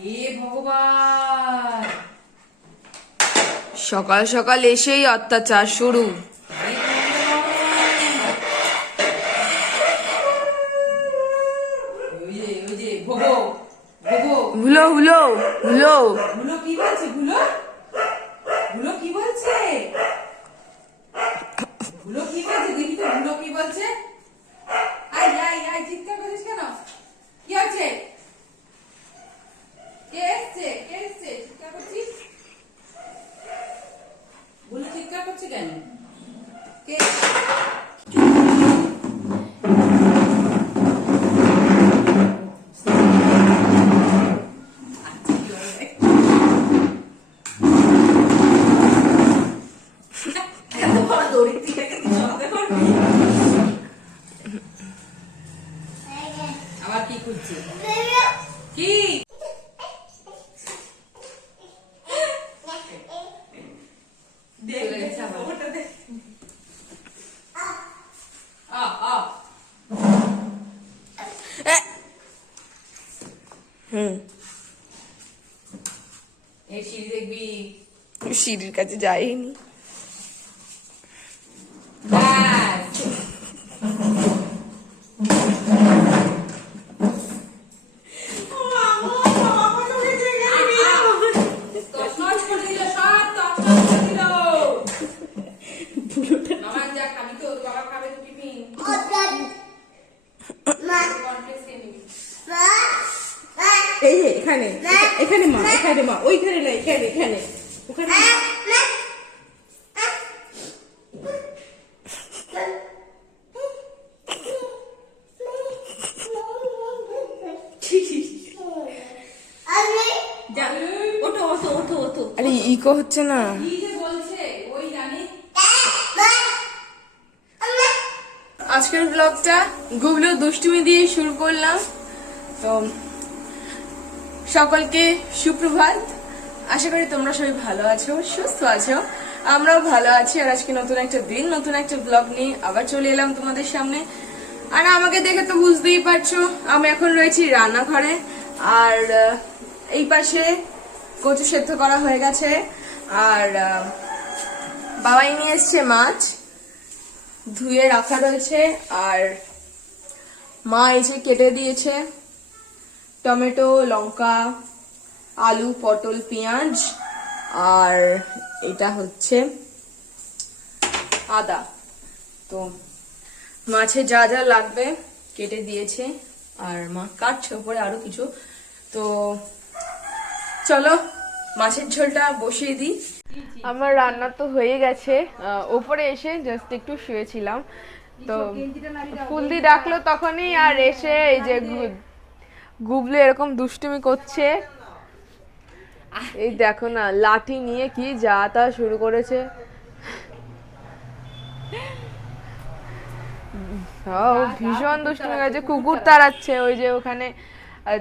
হে ভগবান, সকাল সকাল এসেই অত্যাচার শুরু। হুলো হুলো হুলো ভুলো কি বলছে? ভুলো ভুলো কি বলছে? ভুলো কি বলছে? দেখি তো ভুলো কি বলছে। আই আই আই, চিৎকার করছিস কেন? কি আছে? কে এসছে? কে এসছে? চিৎকার করছিস? ভুলো চিৎকার করছে কেন? কে? আবার কি করছে? কি? চলে গেছে আবার। আ আ এই সিঁড়ি দেখবি। সিঁড়ির কাছে যাইনি। ব্যাস। তছনছ করে দিল, সব তছনছ করে দিল। মামা যা খাবি তো? বাবা খাবে তো টিফিন। কর্নফ্লেক্স খেয়ে নিবি। এই যে এখানে এখানে মা, এখানে মা, ওইখানে না, এখানে এখানে ওখানে। যা, ওঠো ওঠো ওঠো ওঠো। আরে ইকো হচ্ছে না। কি যে বলছে ওই জানি। আজকের ব্লগটা গুগলো দুষ্টুমি দিয়ে শুরু করলাম। তো সকলকে সুপ্রভাত। আশা করি তোমরা সবাই ভালো আছো, সুস্থ আছো। আমরাও ভালো আছি। আর আজকে নতুন একটা দিন, নতুন একটা ব্লগ নিয়ে আবার চলে এলাম তোমাদের সামনে। আর আমাকে দেখে তো বুঝতেই পারছো, আমি এখন রয়েছি রান্নাঘরে। আর এই পাশে কচু সেদ্ধ করা হয়ে গেছে। আর বাবাই নিয়ে এসছে মাছ, ধুয়ে রাখা রয়েছে। আর মা এসে কেটে দিয়েছে টমেটো, লঙ্কা, আলু, পটল, পেঁয়াজ। আর এটা হচ্ছে আদা। তো মাছে যা যা লাগবে কেটে দিয়েছে। আর মা কাটছে উপরে আরো কিছু। তো চলো মাছের ঝোলটা বসিয়ে দিই। আমার রান্না তো হয়ে গেছে। উপরে এসে জাস্ট একটু শুয়েছিলাম, তো ফুলদি ডাকলো তখনই। আর এসে এই যে গুবলু এরকম দুষ্টুমি করছে। এই দেখো না, লাঠি নিয়ে কি যা তা শুরু করেছে। ভীষণ দুষ্টুমি করেছে। কুকুর তাড়াচ্ছে, ওই যে ওখানে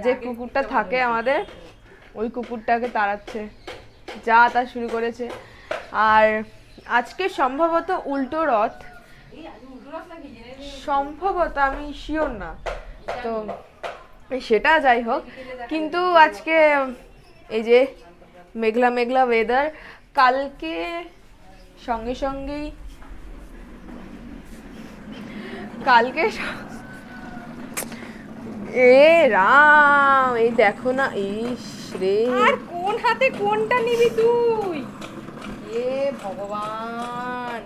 যে কুকুরটা থাকে আমাদের, ওই কুকুরটাকে তাড়াচ্ছে, যা তা শুরু করেছে। আর আজকে সম্ভবত উল্টো রথ, সম্ভবত, আমি শিওর না। তো সেটা যাই হোক, কিন্তু আজকে এই যে মেঘলা মেঘলা ওয়েদার, কালকে সঙ্গে সঙ্গেই এ রাম, এই দেখো না, ইস রে। আর কোন হাতে কোনটা নিবি তুই? এ ভগবান,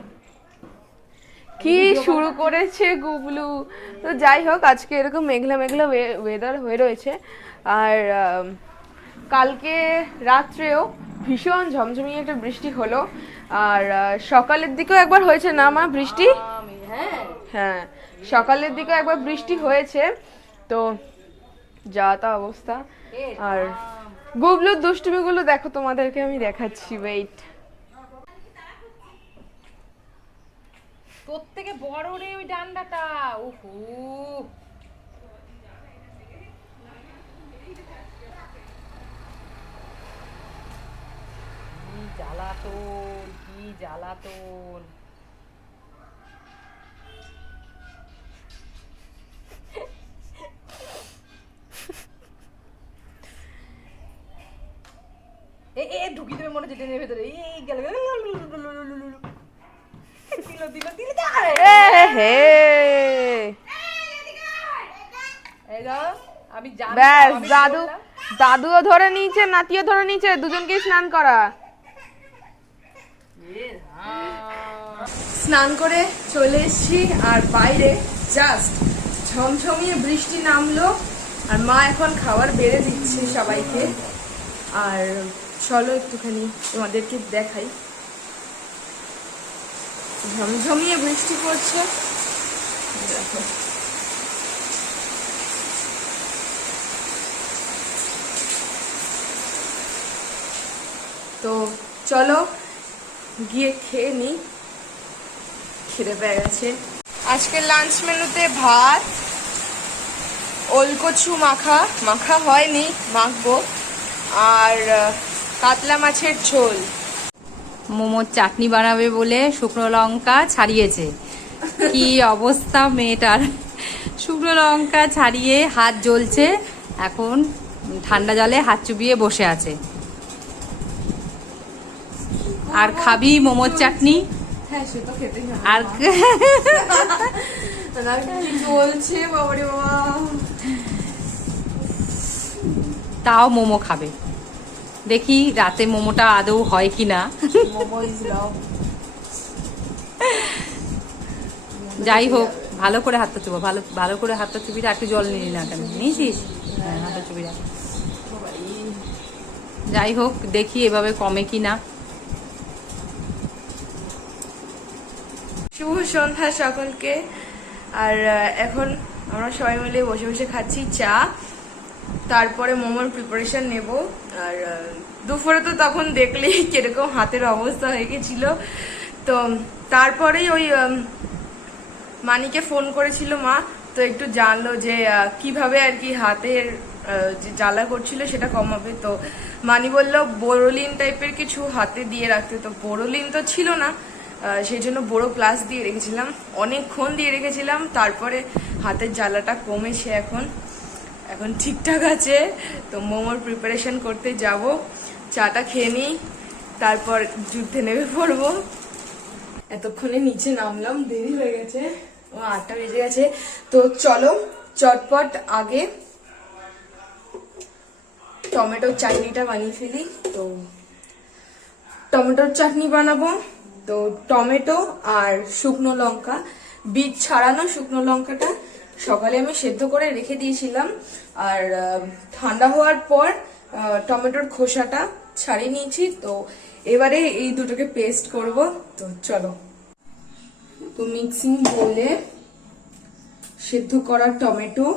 কি শুরু করেছে গুবলু। তো যাই হোক, আজকে এরকম মেঘলা মেঘলা ওয়েদার হয়ে রয়েছে। আর কালকে রাত্রেও ভীষণ ঝমঝমিয়ে একটা বৃষ্টি হলো। আর সকালের দিকেও একবার হয়েছে না মা বৃষ্টি? হ্যাঁ, সকালের দিকে একবার বৃষ্টি হয়েছে। তো যা তা অবস্থা। আর গুবলুর দুষ্টুমি গুলো দেখো, তোমাদেরকে আমি দেখাচ্ছি, ওয়েট। তোর থেকে বড় রে ওই ডান্ডাটা। ওহো, কি জ্বালাতন, কি জ্বালাতন। ভিতরে মনে হচ্ছে ট্রেনের ভেতরে এই গেল দিল হে এই দাও আমি জানি ব্যাস দাদুও ধরে নিয়েছে, নাতিও ধরে নিয়েছে, দুজনকে স্নান করা। স্নান করে চলে এসেছি আর বাইরে জাস্ট ঝমঝমিয়ে বৃষ্টি নামলো আর মা এখন খাবার বেড়ে দিচ্ছে সবাইকে। আর চলো একটুখানি তোমাদেরকে দেখাই, ঝমঝমিয়ে বৃষ্টি পড়ছে দেখো। তো চলো গিয়ে খেয়ে নি, খিদে পেয়ে গেছে। আজকের লাঞ্চ মেনুতে ভাত, ওলকচু মাখা হয়নি, মাখবো, আর কাতলা মাছের ঝোল। মোমোর চাটনি বানাবে বলে শুকনো লঙ্কা ছাড়িয়েছে, কি অবস্থা মেয়েটার। শুকনো লঙ্কা ছাড়িয়ে হাত জ্বলছে, এখন ঠান্ডা জলে হাত চুবিয়ে বসে আছে। আর খাবি মোমোর চাটনি? হ্যাঁ সে তো খেতেই হবে। আর কি বলছে বাবারে বাবা, তাও মোমো খাবে। দেখি রাতে মোমোটা আদৌ হয় কিনা। Momo is love. যাই হোক, ভালো করে হাতটা চুবো, ভালো করে হাতটা চুবি। একটু জল নিলি না কেন? নিয়েছিস? হ্যাঁ, হাতটা চুবি রাখ। যাই হোক, দেখি এভাবে কমে কিনা। শুভ সন্ধ্যা সকলকে। আর এখন আমরা সবাই মিলে বসে বসে খাচ্ছি চা, তারপরে মোমোর প্রিপারেশন নেব। আর দুপুরে তো তখন দেখলেই কিরকম হাতের অবস্থা হয়ে গেছিল। তো তারপরেই ওই মানিকে ফোন করেছিল মা, তো একটু জানলো যে কিভাবে আর কি হাতের যে জ্বালা করছিল সেটা কমাবে। তো মানি বললো বোরোলিন টাইপের কিছু হাতে দিয়ে রাখতে। তো বোরোলিন তো ছিল না, সেই জন্য বোরো প্লাস দিয়ে রেখেছিলাম, অনেকক্ষণ দিয়ে রেখেছিলাম। তারপরে হাতের জ্বালাটা কমেছে, এখন ঠিকঠাক আছে। তো মোমোর প্রিপারেশন করতে যাব, চাটা খেয়ে নিই, তারপর যুদ্ধে নেমে পড়বো। এতক্ষণে নিচে নামলাম, দেরি হয়ে গেছে, 8টা বেজে গেছে। তো চলো চটপট আগে টমেটোর চাটনিটা বানিয়ে ফেলি। তো টমেটোর চাটনি বানাবো। তো টমেটো আর শুকনো লঙ্কা, বীজ ছাড়ানো শুকনো লঙ্কাটা সকালে আমি সেদ্ধ করে রেখে দিয়েছিলাম। আর ঠান্ডা হওয়ার পর টমেটোর খোসাটা ছাড়িয়ে নিয়েছি। তো এবারে এই দুটোকে পেস্ট করব। তো চলো, তো মিক্সিং বলে সেদ্ধ করা টমেটো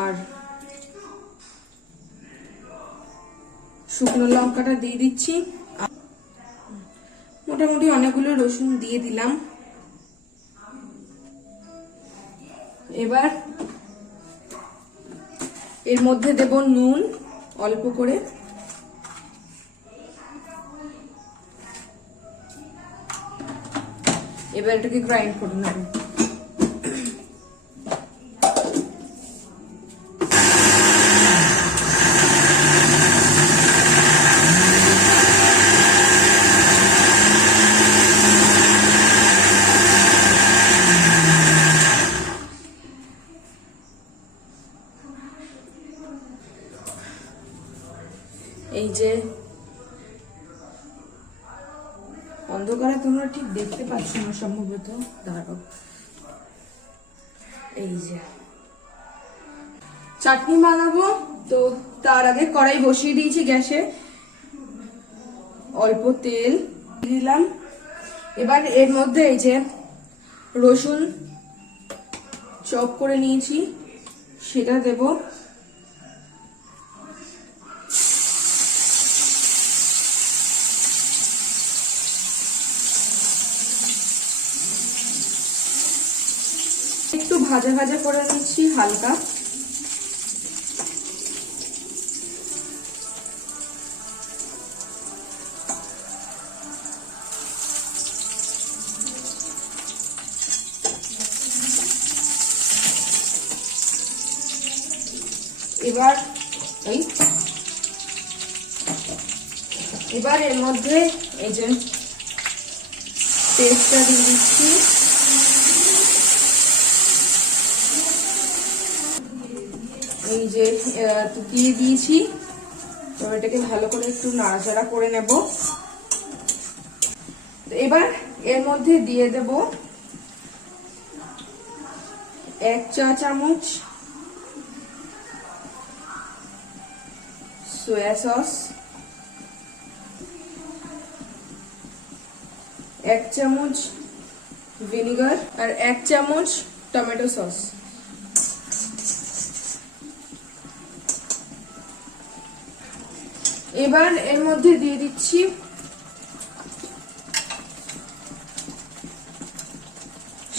আর শুকনো লঙ্কাটা দিয়ে দিচ্ছি। মোটামুটি অনেকগুলো রসুন দিয়ে দিলাম। এবার এর মধ্যে দেব নুন অল্প করে, এবার এটাকে গ্রাইন্ড করে নেব। এই যে অন্ধকারে তোমরা ঠিক দেখতে পাচ্ছ না সম্ভবত, দাঁড়াও। এই যে চাটনি বানাবো, তো তার আগে কড়াই বসিয়ে দিয়েছি গ্যাসে, অল্প তেল দিলাম। এবার এর মধ্যে এই যে রসুন চপ করে নিয়েছি সেটা দেব। একটু ভাজা ভাজা করে নিচ্ছি হালকা। এবার এই এবার এর মধ্যে এই যে পেস্টটা দিয়ে দিচ্ছি। এই যে দিয়ে দিয়েছি, তো এটাকে ভালো করে একটু নাড়াচাড়া করে নেব। এবার এর মধ্যে দিয়ে দেব 1 চা চামচ সোয়া সস, 1 চামচ ভিনেগার আর 1 চামচ টমেটো সস। এবার এর মধ্যে দিয়ে দিচ্ছি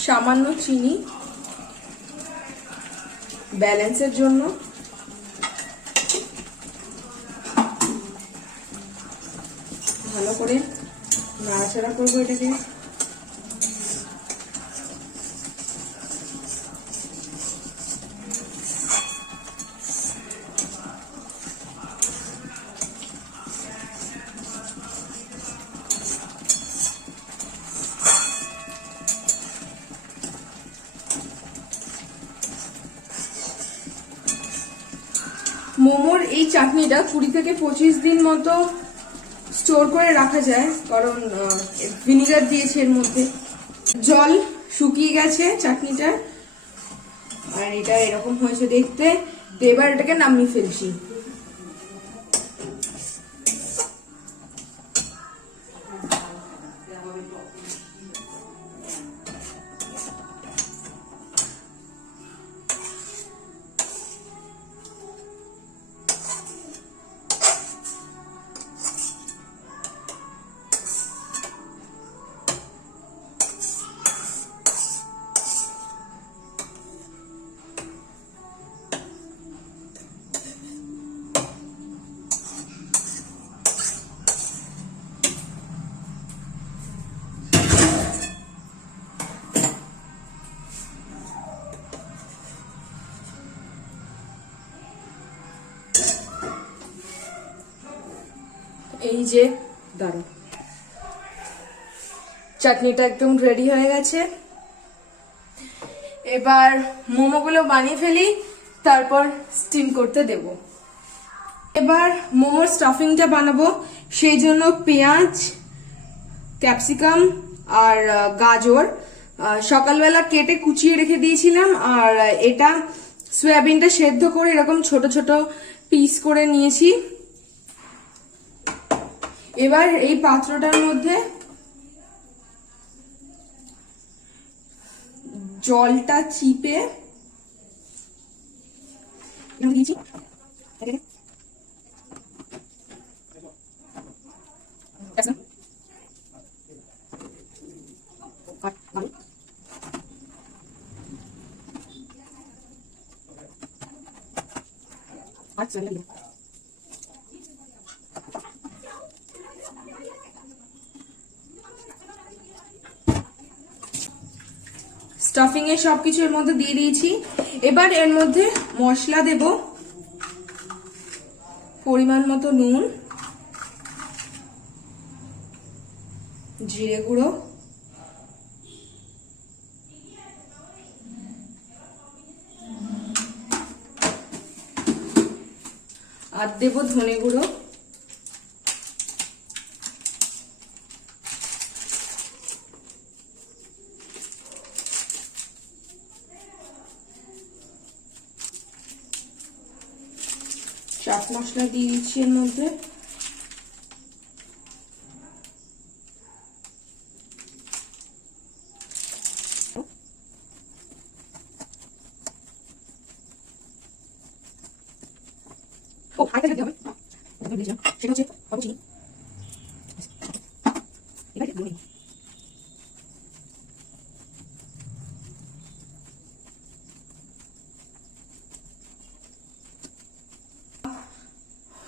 সামান্য চিনি ব্যালেন্সের জন্য। ভালো করে নাড়াচাড়া করবো এটাকে। মোমোর এই চাটনিটা 20 থেকে 25 দিন মতো স্টোর করে রাখা যায়, কারণ ভিনিগার দিয়েছে এর মধ্যে। জল শুকিয়ে গেছে চাটনিটা, আর এটা এরকম হয়েছে দেখতে। এবার এটাকে নামিয়ে ফেলছি। এই যে দাঁড়ো, চাটনিটা একদম রেডি হয়ে গেছে। এবার মোমোগুলো বানিয়ে ফেলি, তারপর স্টিম করতে দেব। এবার মোমোর স্টাফিংটা বানাবো, সেই জন্য পেঁয়াজ, ক্যাপসিকাম আর গাজর সকালবেলা কেটে কুচিয়ে রেখে দিয়েছিলাম, আর এটা সয়াবিনটা সেদ্ধ করে এরকম ছোট ছোট পিস করে নিয়েছি। এবার এই পাত্রটার মধ্যে জলটা চিপে দিয়েছি। স্টাফিং এ সবকিছু এর মধ্যে দিয়ে দিয়েছি। এবার এর মধ্যে মশলা দেব, পরিমাণ মতো নুন, জিরে গুঁড়ো, আর দেব ধনে গুঁড়ো। চাট মশলা দিয়ে দিচ্ছি এর মধ্যে। সেটা হচ্ছে চিনি।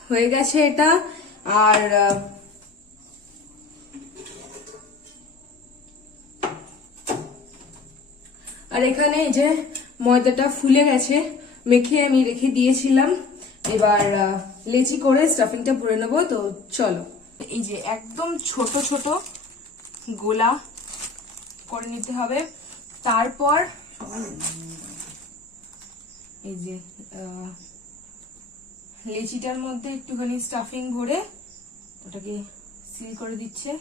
হয়ে গেছে এটা। আর এখানে এই যে ময়দাটা ফুলে গেছে, মেখে আমি রেখে দিয়েছিলাম। এবার লেচি করে স্টাফিংটা ভরে নেবো। তো চলো। এই যে একদম ছোট ছোট গোলা করে নিতে হবে। তারপর এই যে লেচিটার মধ্যে একটুখানি স্টাফিং ভরে ওটাকে সিল করে দিচ্ছে।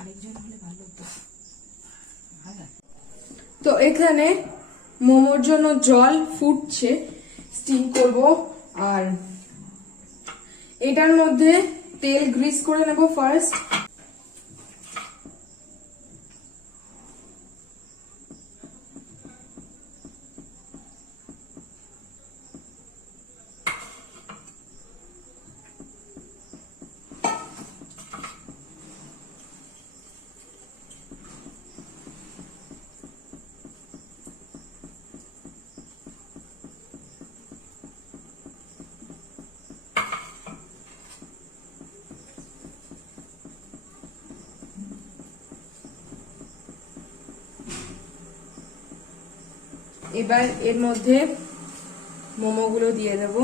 আরেকজন হলে ভালো হতো। তো এখানে মোমোর জন্য জল ফুটছে, স্টিম করব। আর এটার মধ্যে তেল গ্রিস করে নেব ফার্স্ট। এবার এর মধ্যে মোমোগুলো দিয়ে দেব।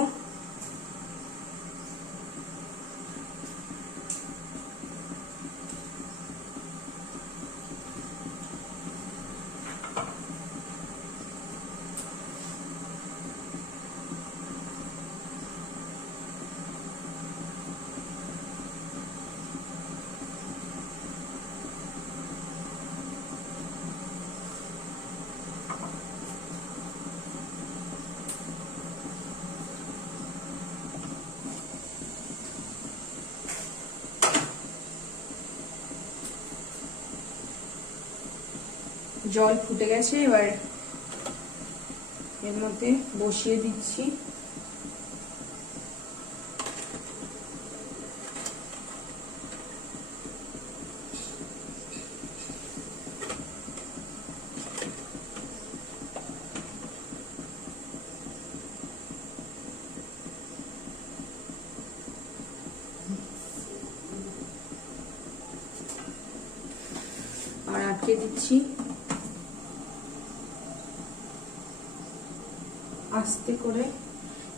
জল ফুটে গেছে, এবার এর মধ্যে বসিয়ে দিচ্ছি। আর আটকে দিচ্ছি আস্তে করে।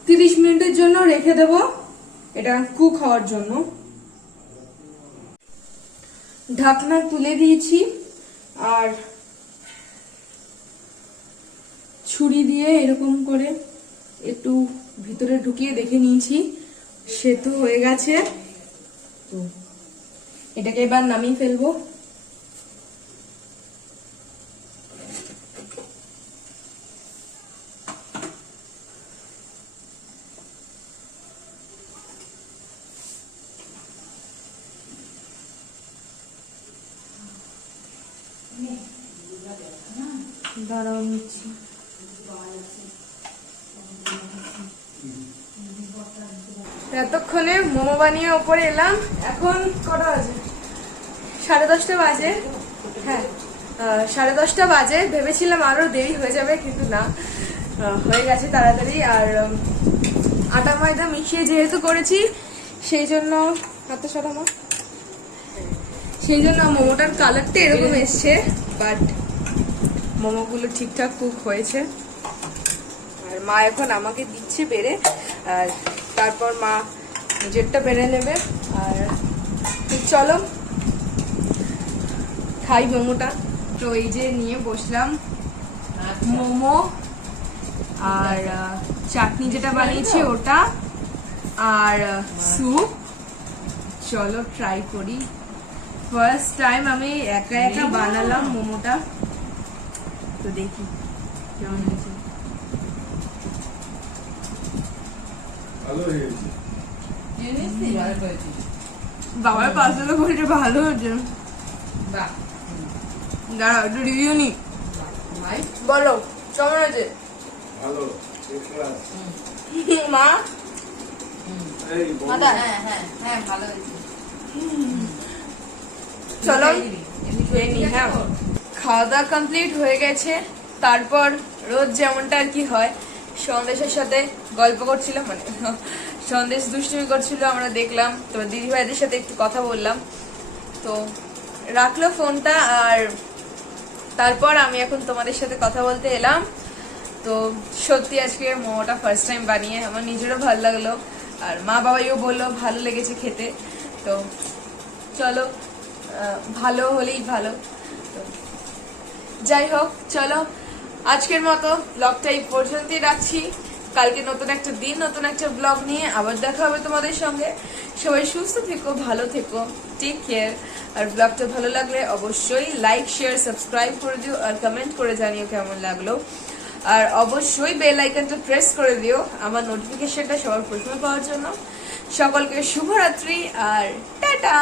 30 মিনিটের জন্য রেখে দেব এটা কুক হওয়ার জন্য। ঢাকনা তুলে দিয়েছি আর ছুরি দিয়ে এরকম করে একটু ভিতরে ঢুকিয়ে দেখে নিয়েছি সেদ্ধ হয়ে গেছে। তো এটাকে এবার নামিয়ে ফেলবো। দাঁড়াও নিচ্ছি। এতক্ষণে মোমো বানিয়ে ওপরে এলাম। এখন কটা বাজে? 10:30 বাজে। হ্যাঁ 10:30 বাজে। ভেবেছিলাম আরো দেরি হয়ে যাবে, কিন্তু না, হয়ে গেছে তাড়াতাড়ি। আর আটা ময়দা মিশিয়ে যেহেতু করেছি সেই জন্য মোমোটার কালারটা এরকম এসছে, বাট মোমোগুলো ঠিকঠাক কুক হয়েছে। আর মা এখন আমাকে দিচ্ছে বেড়ে, আর তারপর মা নিজেরটা বেড়ে নেবে। আর চলো খাই মোমোটা। তো এই যে নিয়ে বসলাম মোমো, আর চাটনি যেটা বানিয়েছি ওটা, আর স্যুপ। চলো ট্রাই করি। ফার্স্ট টাইম আমি একা একা বানালাম মোমোটা, তো দেখি কেমন হয়েছে। বাবার পাশে তো বলছে ভালো হয়েছে। দাঁড়াও একটু রিভিউ নি। বলো কেমন হয়েছে? মা চলো হ্যাঁ, খাওয়া দাওয়া কমপ্লিট হয়ে গেছে। তারপর রোজ যেমনটা আর কি হয়, সন্দেশের সাথে গল্প করছিলাম, মানে সন্দেশ দুষ্টুমি করছিল, আমরা দেখলাম। তো দিদি ভাইদের সাথে একটু কথা বললাম, তো রাখলো ফোনটা। আর তারপর আমি এখন তোমাদের সাথে কথা বলতে এলাম। তো সত্যি আজকে মোমোটা ফার্স্ট টাইম বানিয়ে আমার নিজেরও ভালো লাগলো, আর মা বাবাইও বললো ভালো লেগেছে খেতে। তো চলো, ভালো হলেই ভালো। তো যাই হোক, চলো আজকের মতো ব্লগটা এই পর্যন্তই রাখছি। কালকে নতুন একটা দিন, নতুন একটা ব্লগ নিয়ে আবার দেখা হবে তোমাদের সঙ্গে। সবাই সুস্থ থেকো, ভালো থেকো, টেক কেয়ার। আর ব্লগটা ভালো লাগলে অবশ্যই লাইক, শেয়ার, সাবস্ক্রাইব করে দিও, আর কমেন্ট করে জানিও কেমন লাগলো। আর অবশ্যই বেল আইকনটা প্রেস করে দিও আমার নোটিফিকেশনটা সবার প্রথমে পাওয়ার জন্য। সকলকে শুভরাত্রি আর টাটা।